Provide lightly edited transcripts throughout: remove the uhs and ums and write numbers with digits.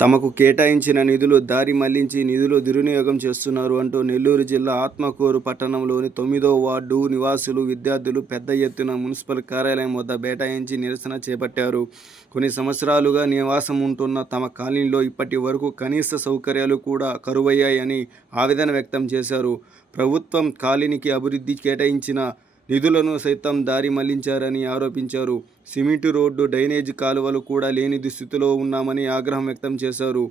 తమకు కేటాయించిన నిధులు దారి మళ్లించి నిధులు దుర్వినియోగం చేస్తున్నారు అంటూ నెల్లూరు జిల్లా ఆత్మకూరు పట్టణంలోని 9వ వార్డు నివాసులు, విద్యార్థులు పెద్ద ఎత్తున మున్సిపల్ కార్యాలయం వద్ద బైఠాయించి నిరసన చేపట్టారు. కొన్ని సంవత్సరాలుగా నివాసం ఉంటున్న తమ కాలనీలో ఇప్పటి వరకు కనీస సౌకర్యాలు కూడా కరువయ్యాయని ఆవేదన వ్యక్తం చేశారు. ప్రభుత్వం కాలనీకి అభివృద్ధి కేటాయించిన నిధులను సైతం దారి మళ్లించారని ఆరోపించారు. సిమెంటు రోడ్డు, డ్రైనేజ్ కాలువలు కూడా లేని దుస్థితిలో ఉన్నామని ఆగ్రహం వ్యక్తం చేశారు.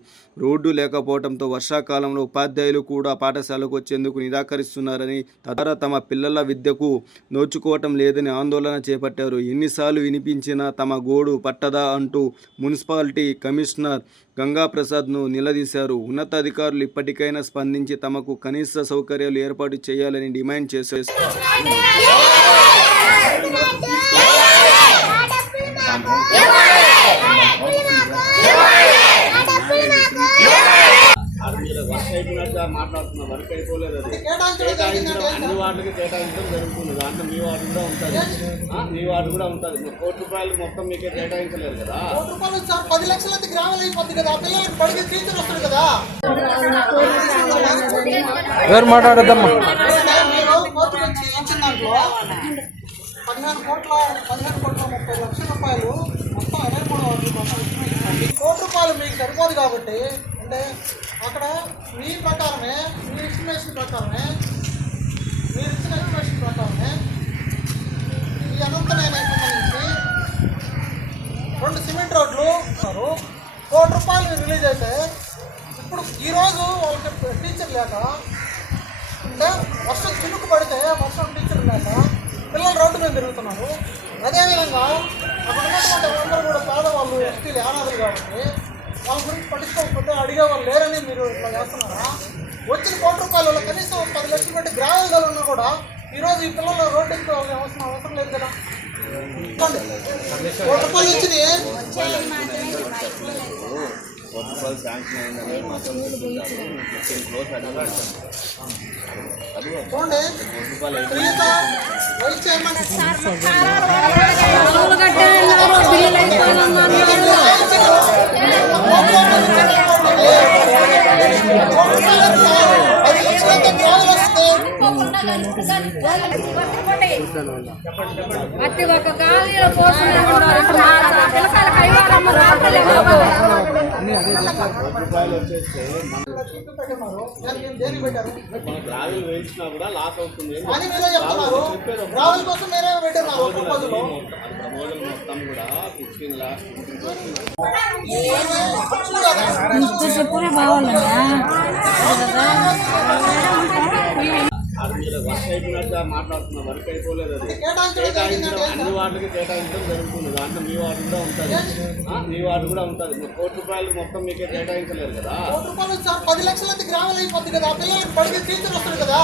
రోడ్డు లేకపోవడంతో వర్షాకాలంలో ఉపాధ్యాయులు కూడా పాఠశాలకు వచ్చేందుకు నిరాకరిస్తున్నారని, తద్వారా తమ పిల్లల విద్యకు నోచుకోవటం లేదని ఆందోళన చేపట్టారు. ఎన్నిసార్లు వినిపించినా తమ గోడు పట్టదా అంటూ మున్సిపాలిటీ కమిషనర్ గంగాప్రసాద్ను నిలదీశారు. ఉన్నతాధికారులు ఇప్పటికైనా స్పందించి తమకు కనీస సౌకర్యాలు ఏర్పాటు చేయాలని డిమాండ్ చేశారు. మాట్లాడుతున్న వర్క్ అయిపోలేదు. అది అన్ని వార్డులకి కేటాయించడం జరుగుతుంది. దాంట్లో మీ వార్డు కూడా ఉంటుంది, మీ వార్డు కూడా ఉంటుంది. ₹1 మొత్తం మీకే కేటాయించలేదు కదా. ₹10 లక్షల గ్రామాలు అయిపోతుంది కదా. పిల్లలకి పడికి టీచర్ వస్తుంది కదా. ఎవరు మాట్లాడద్దమ్మా? ఇచ్చిన దాంట్లో 15 కోట్ల 30 లక్షల రూపాయలు మొత్తం 23 వార్డుల కోసం ₹1 మీకు సరిపోదు కాబట్టి, అంటే అక్కడ మీ ప్రకారమే, మీరు ఇచ్చిన ఎస్టిమేషన్ ప్రకారమే ఈ అనంతమైన సంబంధించి 2 సిమెంట్ రోడ్లు ₹1 రిలీజ్ అయితే, ఇప్పుడు ఈరోజు వాళ్ళకి టీచర్ లేక, అంటే వర్షం చినుకు పడితే టీచర్ లేక పిల్లలు రోడ్డు మీద తిరుగుతున్నారు. అదేవిధంగా అక్కడ ఉన్నటువంటి అందరూ కూడా పేదవాళ్ళు, ఎస్టీలు, అనాథులు కాబట్టి వాళ్ళ గురించి పట్టించుకోకపోతే అడిగేవాళ్ళు లేరని మీరు ఇట్లా చేస్తున్నారా? వచ్చిన ₹1 కనీసం 10 లక్షలు పెట్టి గ్రామాలు ఉన్నా కూడా ఈరోజు ఈ పిల్లలు రోడ్డు ఎక్కి అవసరం లేదు కదా. ₹1 వచ్చింది శాంక్షన్ అయిందని మాత్రం చూడండి. ప్రియత వైస్ చైర్మన్ ప్రతి ఒక్క ఖాళీలో పోషణ గ్రావెల్ వేయించినా కూడా లాస్ అవుతుంది అని మీరే చెప్తున్నారు. గ్రావెల్ కోసం మీరే పెట్టారు ప్రపోజల్ మొత్తం కూడా 15 lakhs వర్క్ అయిపోయినట్టుగా మాట్లాడుతున్న వర్క్ అయిపోలేదు. అది కేటాయించడం అన్ని వార్డులకి కేటాయించడం జరుగుతుంది. దాంట్లో మీ వార్డు కూడా ఉంటుంది, మీ వార్డు కూడా ఉంటుంది. ₹1 మొత్తం మీకే కేటాయించలేదు కదా. ₹10 లక్షల గ్రామాలు అయిపోతుంది కదా. పిల్లలకి పడికి టీచర్ వస్తుంది కదా.